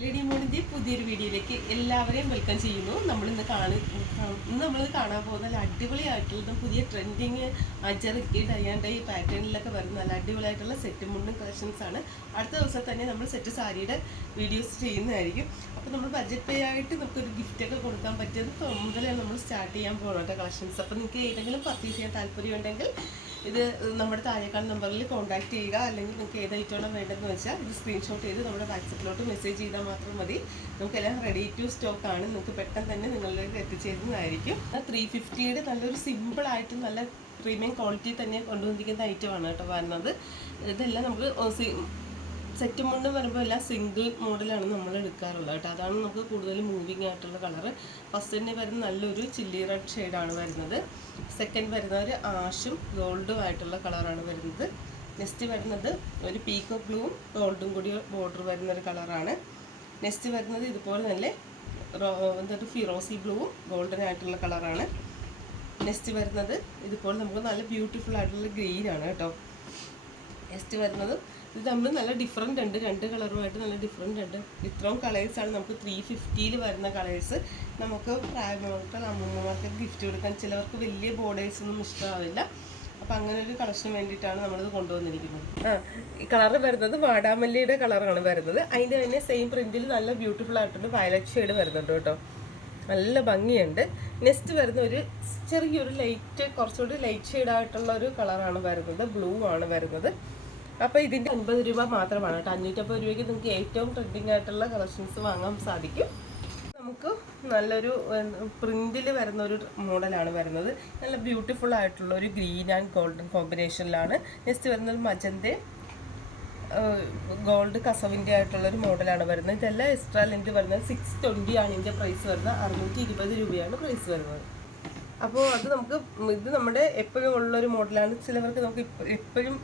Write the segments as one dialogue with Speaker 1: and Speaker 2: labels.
Speaker 1: Lady മോണിന്റെ പുതിയൊരു വീഡിയോയിലേക്ക് എല്ലാവരെയും വെൽക്കം ചെയ്യുന്നു. നമ്മൾ ഇന്ന് കാണി ഇന്ന് നമ്മൾ കാണാൻ പോകുന്ന നല്ല അടിപൊളിയായിട്ടുള്ളതും പുതിയ ട്രെൻഡിങ് അജറിക്ക് ഡയാൻഡൈ പാറ്റേണിലൊക്കെ വരുന്ന നല്ല അടിപൊളിയായിട്ടുള്ള സെറ്റ് മുണ്ടും കളക്ഷൻസ് ആണ്. അടുത്ത ദിവസം തന്നെ നമ്മൾ സെറ്റ് സാരിയുടെ വീഡിയോസ് ചെയ്യുന്നതായിരിക്കും. അപ്പോൾ നമ്മൾ ബഡ്ജറ്റ് പേ ആയിട്ട് നമുക്കൊരു ഗിഫ്റ്റൊക്കെ കൊടുക്കാൻ പറ്റിയത് മുതലേ നമ്മൾ സ്റ്റാർട്ട് ചെയ്യാൻ കേട്ടോ കളക്ഷൻസ് അപ്പോൾ നിങ്ങൾക്ക് ഏതെങ്കിലും പർച്ചേസ് ചെയ്യാൻ താല്പര്യമുണ്ടെങ്കിൽ ഇത് നമ്മുടെ താഴേക്കാൾ നമ്പറിൽ കോൺടാക്ട് ചെയ്യുക. അല്ലെങ്കിൽ നിങ്ങൾക്ക് ഏത് ഐറ്റമാണ് വേണ്ടതെന്ന് വെച്ചാൽ ഇത് സ്ക്രീൻഷോട്ട് ചെയ്ത് നമ്മുടെ വാട്സപ്പിലോട്ട് മെസ്സേജ് ചെയ്താൽ മാത്രം മതി. നമുക്കെല്ലാം റെഡി ടു സ്റ്റോക്ക് ആണ്. നിങ്ങൾക്ക് പെട്ടെന്ന് തന്നെ നിങ്ങളിലേക്ക് എത്തിച്ചേരുന്നതായിരിക്കും. ത്രീ ഫിഫ്റ്റിയുടെ നല്ലൊരു സിമ്പിളായിട്ട് നല്ല പ്രീമിയം ക്വാളിറ്റി തന്നെ കൊണ്ടുവന്നിരിക്കുന്ന ഐറ്റമാണ് കേട്ടോ വരുന്നത്. ഇതെല്ലാം നമുക്ക് സെറ്റ് മുണ്ട് വരുമ്പോൾ എല്ലാം സിംഗിൾ മോഡലാണ് നമ്മൾ എടുക്കാറുള്ളത് കേട്ടോ. അതാണ് നമുക്ക് കൂടുതൽ മൂവിങ് ആയിട്ടുള്ള കളറ് ഫസ്റ്റ് തന്നെ വരുന്ന നല്ലൊരു ചില്ലി റെഡ് ഷെയ്ഡാണ് വരുന്നത്. സെക്കൻഡ് വരുന്ന ഒരു ആഷും ഗോൾഡും ആയിട്ടുള്ള കളറാണ് വരുന്നത്. നെക്സ്റ്റ് വരുന്നത് ഒരു പീക്കോ ബ്ലൂവും ഗോൾഡും കൂടി ബോർഡർ വരുന്ന ഒരു കളറാണ് നെക്സ്റ്റ് വരുന്നത് ഇതുപോലെ തന്നെ എന്തൊരു ഫിറോസി ബ്ലൂവും ഗോൾഡൻ ആയിട്ടുള്ള കളറാണ് നെക്സ്റ്റ് വരുന്നത് ഇതുപോലെ നമുക്ക് നല്ല ബ്യൂട്ടിഫുൾ ആയിട്ടുള്ള ഗ്രീനാണ് കേട്ടോ. നെക്സ്റ്റ് വരുന്നത് ഇത് നമ്മൾ നല്ല ഡിഫറെന്റ് ഉണ്ട്. രണ്ട് കളറുമായിട്ട് നല്ല ഡിഫറെന്റ് ഉണ്ട്. ഇത്രയും കളേഴ്സാണ് നമുക്ക് ത്രീ ഫിഫ്റ്റിയിൽ വരുന്ന കളേഴ്സ് നമുക്ക് പ്രായമുള്ളവർക്ക് അമ്മൂമ്മമാർക്ക് ഗിഫ്റ്റ് കൊടുക്കാൻ ചിലവർക്ക് വലിയ ബോർഡേഴ്സൊന്നും ഇഷ്ടമാവില്ല അപ്പം അങ്ങനെ ഒരു കളക്ഷന് വേണ്ടിയിട്ടാണ് നമ്മളിത് കൊണ്ടുവന്നിരിക്കുന്നത്. ആ ഈ കളറ് വരുന്നത് വാടാമല്ലിയുടെ കളറാണ് വരുന്നത്. അതിന്റെ തന്നെ സെയിം പ്രിന്റിൽ നല്ല ബ്യൂട്ടിഫുൾ ആയിട്ടുണ്ട് വയലറ്റ് ഷെയ്ഡ് വരുന്നുണ്ട് കേട്ടോ. നല്ല ഭംഗിയുണ്ട്. നെക്സ്റ്റ് വരുന്ന ഒരു ചെറിയൊരു ലൈറ്റ് കുറച്ചുകൂടി ലൈറ്റ് ഷെയ്ഡായിട്ടുള്ള ഒരു കളറാണ് വരുന്നത്. ബ്ലൂ ആണ് വരുന്നത്. അപ്പോൾ ഇതിന്റെ അൻപത് രൂപ മാത്രമാണ് കേട്ടോ. അഞ്ഞൂറ്റമ്പത് രൂപയ്ക്ക് നിങ്ങൾക്ക് ഏറ്റവും ട്രെൻഡിങ് ആയിട്ടുള്ള കളക്ഷൻസ് വാങ്ങാൻ സാധിക്കും. നമുക്ക് നല്ലൊരു പ്രിന്റിൽ വരുന്ന ഒരു മോഡലാണ് വരുന്നത്. നല്ല ബ്യൂട്ടിഫുൾ ആയിട്ടുള്ള ഒരു ഗ്രീൻ ആൻഡ് ഗോൾഡൻ കോമ്പിനേഷനിലാണ് നെക്സ്റ്റ് വരുന്നത് മജന്തയും ഗോൾഡ് കസവിന്റെ ആയിട്ടുള്ള ഒരു മോഡലാണ് വരുന്നത്. ഇതെല്ലാം എക്സ്ട്രാ ലെന്റ് വരുന്നത്. സിക്സ് ട്വന്റി ആണ് ഇതിന്റെ പ്രൈസ് വരുന്നത്. അറുന്നൂറ്റി ഇരുപത് രൂപയാണ് പ്രൈസ് വരുന്നത്. അപ്പോൾ അത് നമുക്ക് ഇത് നമ്മുടെ എപ്പോഴും ഉള്ളൊരു മോഡലാണ്. ചിലവർക്ക് നമുക്ക് എപ്പോഴും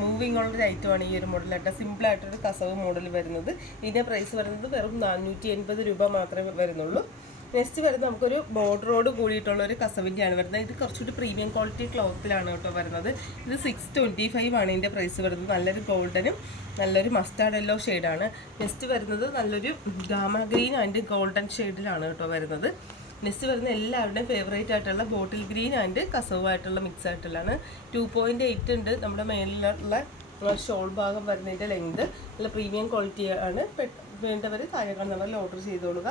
Speaker 1: മൂവിങ് ഉള്ളൊരു ഐറ്റമാണ് ഈ ഒരു മോഡലായിട്ട് സിമ്പിളായിട്ടൊരു കസവ് മോഡൽ വരുന്നത്. ഇതിന്റെ പ്രൈസ് വരുന്നത് വെറും നാനൂറ്റി എൺപത് രൂപ മാത്രമേ വരുന്നുള്ളൂ. നെക്സ്റ്റ് വരുന്നത് നമുക്കൊരു ബോർഡറോട് കൂടിയിട്ടുള്ള ഒരു കസവിന്റെയാണ് വരുന്നത്. ഇത് കുറച്ചുകൂടി പ്രീമിയം ക്വാളിറ്റി ക്ലോത്തിലാണ് കേട്ടോ വരുന്നത്. ഇത് സിക്സ് ട്വന്റി ഫൈവ് ആണ് ഇതിന്റെ പ്രൈസ് വരുന്നത്. നല്ലൊരു ഗോൾഡനും നല്ലൊരു മസ്റ്റാർഡ് യെല്ലോ ഷെയ്ഡാണ് നെക്സ്റ്റ് വരുന്നത് നല്ലൊരു ഗാമ ഗ്രീൻ ആൻഡ് ഗോൾഡൻ ഷെയ്ഡിലാണ് കേട്ടോ വരുന്നത്. നെക്സ്റ്റ് വരുന്ന എല്ലാവരുടെയും ഫേവറേറ്റ് ആയിട്ടുള്ള ബോട്ടിൽ ഗ്രീൻ ആൻഡ് കസവുമായിട്ടുള്ള മിക്സ് ആയിട്ടുള്ളതാണ്. ടു പോയിന്റ് എയ്റ്റ് ഉണ്ട്. നമ്മുടെ മേലിലുള്ള ഷോൾ ഭാഗം വരുന്നതിന്റെ ലെങ്ത് നല്ല പ്രീമിയം ക്വാളിറ്റി ആണ്. വേണ്ടവർ താഴെ കാണുന്നവരിൽ ഓർഡർ ചെയ്തോളുക.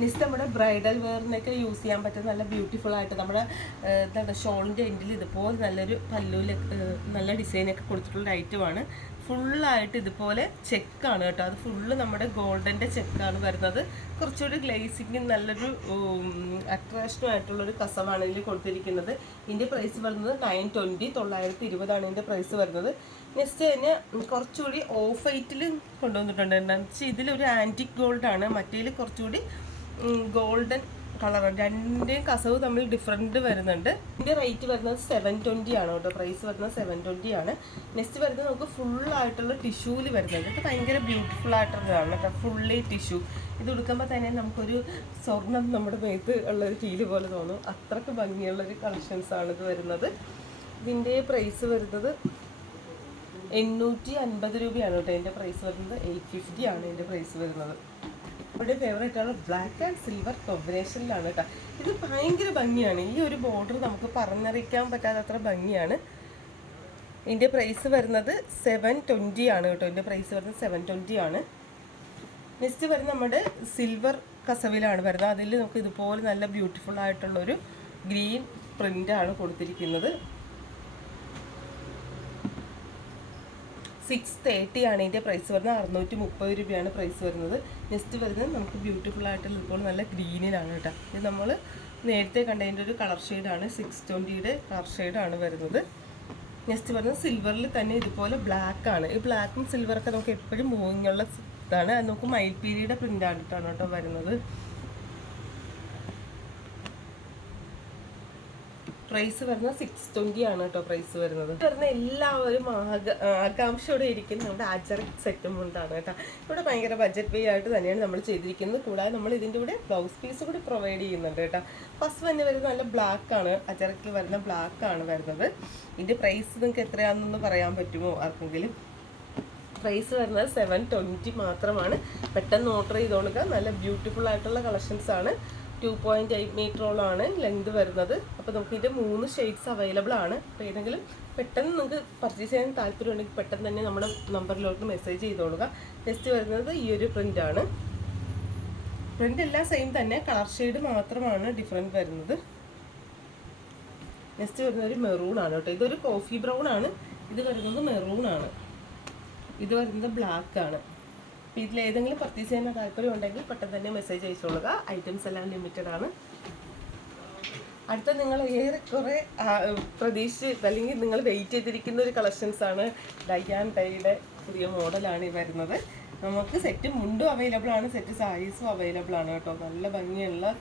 Speaker 1: നെക്സ്റ്റ് നമ്മുടെ ബ്രൈഡൽ വെയറിനൊക്കെ യൂസ് ചെയ്യാൻ പറ്റുന്ന നല്ല ബ്യൂട്ടിഫുൾ ആയിട്ട് നമ്മുടെ എന്താ എന്താണ് ഷോളിന്റെ എൻഡിൽ ഇതുപോലെ നല്ലൊരു പല്ലുവിൽ നല്ല ഡിസൈനൊക്കെ കൊടുത്തിട്ടുള്ള ഐറ്റമാണ് ഫുള്ളായിട്ട് ഇതുപോലെ ചെക്കാണ് കേട്ടോ. അത് ഫുള്ള് നമ്മുടെ ഗോൾഡന്റെ ചെക്കാണ് വരുന്നത്. കുറച്ചുകൂടി ഗ്ലേസിങ്ങും നല്ലൊരു അട്രാക്ഷനും ആയിട്ടുള്ളൊരു കസവാണ് ഇതിൽ കൊടുത്തിരിക്കുന്നത്. ഇതിന്റെ പ്രൈസ് വരുന്നത് നയൻ ട്വന്റി തൊള്ളായിരത്തി ഇരുപതാണ് ഇതിന്റെ പ്രൈസ് വരുന്നത്. നെക്സ്റ്റ് തന്നെ കുറച്ചുകൂടി ഓഫ് വൈറ്റിൽ കൊണ്ടുവന്നിട്ടുണ്ട്. എന്താണെന്ന് വെച്ചാൽ ഇതിലൊരു ആന്റിക് ഗോൾഡാണ് മറ്റേതിൽ കുറച്ചുകൂടി ഗോൾഡൻ കളറാണ് രണ്ടിന്റെയും കസവ് തമ്മിൽ ഡിഫറെന്റ് വരുന്നുണ്ട്. ഇതിന്റെ റേറ്റ് വരുന്നത് സെവൻ ട്വന്റി ആണ് കേട്ടോ. പ്രൈസ് വരുന്നത് സെവൻ ട്വന്റി ആണ്. നെക്സ്റ്റ് വരുന്നത് നമുക്ക് ഫുൾ ആയിട്ടുള്ള ടിഷ്യൂവിൽ വരുന്നുണ്ട് ഇത് ഭയങ്കര ബ്യൂട്ടിഫുൾ ആയിട്ടുള്ളതാണ് കേട്ടോ. ഫുള്ളി ടിഷ്യൂ ഇത് ഉടുക്കുമ്പോൾ തന്നെ നമുക്കൊരു സ്വർണം നമ്മുടെ മേത്ത് ഉള്ളൊരു ഫീൽ പോലെ തോന്നും. അത്രയ്ക്ക് ഭംഗിയുള്ളൊരു ആണ് ഇത് വരുന്നത്. ഇതിന്റെ പ്രൈസ് വരുന്നത് എണ്ണൂറ്റി അൻപത് രൂപയാണ് കേട്ടോ. ഇതിന്റെ പ്രൈസ് വരുന്നത് എയ്റ്റ് ഫിഫ്റ്റി ആണ് ഇതിന്റെ പ്രൈസ് വരുന്നത്. ഇവിടെ ഫേവറേറ്റ് ആണ് ബ്ലാക്ക് ആൻഡ് സിൽവർ കോമ്പിനേഷനിലാണ് കേട്ടോ. ഇത് ഭയങ്കര ഭംഗിയാണ്. ഈ ഒരു ബോർഡർ നമുക്ക് പറഞ്ഞറിയിക്കാൻ പറ്റാത്തത്ര ഭംഗിയാണ്. ഇതിന്റെ പ്രൈസ് വരുന്നത് സെവൻ ട്വന്റി ആണ് കേട്ടോ. ഇതിന്റെ പ്രൈസ് വരുന്നത് സെവൻ ട്വന്റി ആണ്. നെക്സ്റ്റ് വരുന്നത് നമ്മുടെ സിൽവർ കസവിലാണ് വരുന്നത്. അതിൽ നമുക്ക് ഇതുപോലെ നല്ല ബ്യൂട്ടിഫുൾ ആയിട്ടുള്ളൊരു ഗ്രീൻ പ്രിന്റാണ് കൊടുത്തിരിക്കുന്നത്. സിക്സ് തേർട്ടി ആണ് ഇതിന്റെ പ്രൈസ് വരുന്നത്. അറുന്നൂറ്റി മുപ്പത് രൂപയാണ് പ്രൈസ് വരുന്നത്. നെക്സ്റ്റ് വരുന്നത് നമുക്ക് ബ്യൂട്ടിഫുൾ ആയിട്ടുള്ള ഇപ്പോൾ നല്ല ഗ്രീനിലാണ് കേട്ടോ. ഇത് നമ്മൾ നേരത്തെ കണ്ടതിന്റെ ഒരു കളർ ഷെയ്ഡാണ് സിക്സ് ട്വന്റിയുടെ കളർ ഷെയ്ഡാണ് വരുന്നത്. നെക്സ്റ്റ് വരുന്നത് സിൽവറിൽ തന്നെ ഇതുപോലെ ബ്ലാക്ക് ആണ്. ഈ ബ്ലാക്കും സിൽവറൊക്കെ നമുക്ക് എപ്പോഴും മൂവിങ്ങുള്ള ഇതാണ്. നമുക്ക് മയിൽപ്പീലിയുടെ പ്രിന്റ് ആയിട്ടാണ് കേട്ടോ വരുന്നത്. പ്രൈസ് വരുന്നത് സിക്സ് ട്വന്റി ആണ് കേട്ടോ പ്രൈസ് വരുന്നത്. വരുന്ന എല്ലാവരും ആക- ആകാംക്ഷയോടെ ഇരിക്കുന്ന നമ്മുടെ അജറിക് സെറ്റും കൊണ്ടാണ് കേട്ടോ. ഇവിടെ ഭയങ്കര ബഡ്ജറ്റ് വേ ആയിട്ട് തന്നെയാണ് നമ്മൾ ചെയ്തിരിക്കുന്നത്. കൂടാതെ നമ്മൾ ഇതിന്റെ കൂടെ ബ്ലൗസ് പീസ് കൂടി പ്രൊവൈഡ് ചെയ്യുന്നുണ്ട് കേട്ടോ. ഫസ്റ്റ് തന്നെ വരുന്നത് നല്ല ബ്ലാക്ക് ആണ്. അജറക്കിൽ വരുന്ന ബ്ലാക്ക് ആണ് വരുന്നത്. ഇതിന്റെ പ്രൈസ് നിങ്ങൾക്ക് എത്രയാണെന്നൊന്ന് പറയാൻ പറ്റുമോ ആർക്കെങ്കിലും? പ്രൈസ് വരുന്നത് സെവൻ ട്വന്റി മാത്രമാണ്. പെട്ടെന്ന് ഓർഡർ ചെയ്തോളുക നല്ല ബ്യൂട്ടിഫുൾ ആയിട്ടുള്ള കളക്ഷൻസ് ആണ്. ടു പോയിന്റ് എയ്റ്റ് മീറ്ററോളാണ് ലെങ്ത് വരുന്നത്. അപ്പോൾ നമുക്ക് ഇതിന്റെ മൂന്ന് ഷെയ്ഡ്സ് അവൈലബിൾ ആണ്. അപ്പോൾ ഏതെങ്കിലും പെട്ടെന്ന് നിങ്ങൾക്ക് പർച്ചേസ് ചെയ്യാൻ താല്പര്യമുണ്ടെങ്കിൽ പെട്ടെന്ന് തന്നെ നമ്മുടെ നമ്പറിലോട്ട് മെസ്സേജ് ചെയ്തോളുക നെക്സ്റ്റ് വരുന്നത് ഈ ഒരു പ്രിന്റാണ് പ്രിന്റ് എല്ലാം സെയിം തന്നെ. കളർ ഷെയ്ഡ് മാത്രമാണ് ഡിഫറെന്റ് വരുന്നത്. നെക്സ്റ്റ് വരുന്നത് ഒരു മെറൂൺ ആണ് കേട്ടോ. ഇതൊരു കോഫി ബ്രൗൺ ആണ്. ഇത് വരുന്നത് മെറൂൺ ആണ്. ഇത് വരുന്നത് ബ്ലാക്ക് ആണ്. അപ്പോൾ ഇതിൽ ഏതെങ്കിലും പർച്ചേസ് ചെയ്യാൻ താല്പര്യം ഉണ്ടെങ്കിൽ പെട്ടെന്ന് തന്നെ മെസ്സേജ് അയച്ചോളുക. ഐറ്റംസ് എല്ലാം ലിമിറ്റഡ് ആണ്. അടുത്ത നിങ്ങൾ ഏറെക്കുറെ പ്രതീക്ഷിച്ച് അല്ലെങ്കിൽ നിങ്ങൾ വെയിറ്റ് ചെയ്തിരിക്കുന്ന ഒരു കളക്ഷൻസ് ആണ് ഡയാൻ ടൈയുടെ പുതിയ മോഡലാണ് ഈ വരുന്നത്. നമുക്ക് സെറ്റ് മുണ്ടും അവൈലബിൾ ആണ് സെറ്റ് സാരീസും അവൈലബിൾ ആണ് കേട്ടോ. നല്ല ഭംഗിയുള്ള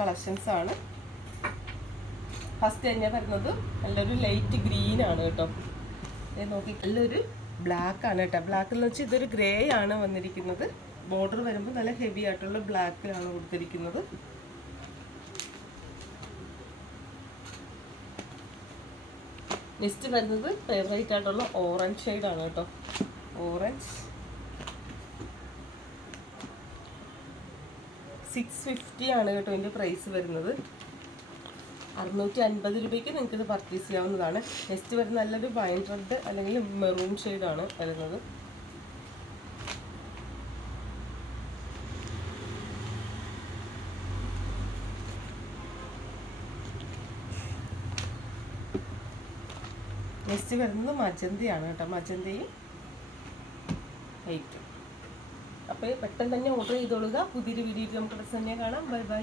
Speaker 1: കളക്ഷൻസ് ആണ്. ഫസ്റ്റ് തന്നെ വരുന്നത് നല്ലൊരു ലൈറ്റ് ഗ്രീൻ ആണ് കേട്ടോ. നോക്കി നല്ലൊരു ബ്ലാക്ക് ആണ് കേട്ടോ. ബ്ലാക്ക് എന്ന് വെച്ചാൽ ഇതൊരു ഗ്രേ ആണ് വന്നിരിക്കുന്നത്. ബോർഡർ വരുമ്പോൾ നല്ല ഹെവി ആയിട്ടുള്ള ബ്ലാക്ക് ആണ് കൊടുത്തിരിക്കുന്നത്. നെക്സ്റ്റ് വരുന്നത് ഫേവറേറ്റ് ആയിട്ടുള്ള ഓറഞ്ച് ഷെയ്ഡ് ആണ് കേട്ടോ. ഓറഞ്ച് സിക്സ് ഫിഫ്റ്റി ആണ് കേട്ടോ ഇതിന്റെ പ്രൈസ് വരുന്നത്. അറുന്നൂറ്റി അൻപത് രൂപയ്ക്ക് ഇത് പർച്ചേസ് ചെയ്യാവുന്നതാണ്. നെക്സ്റ്റ് വരുന്ന നല്ലൊരു വൈൻ റെഡ് അല്ലെങ്കിൽ മെറൂൺ ആണ് വരുന്നത്. നെക്സ്റ്റ് വരുന്നത് മജന്തയാണ് കേട്ടോ. മജന്തയും വൈറ്റും അപ്പോൾ പെട്ടെന്ന് തന്നെ ഓർഡർ ചെയ്തോളുക. പുതിയൊരു വീഡിയോ നമുക്ക് തന്നെ കാണാം. Bye bye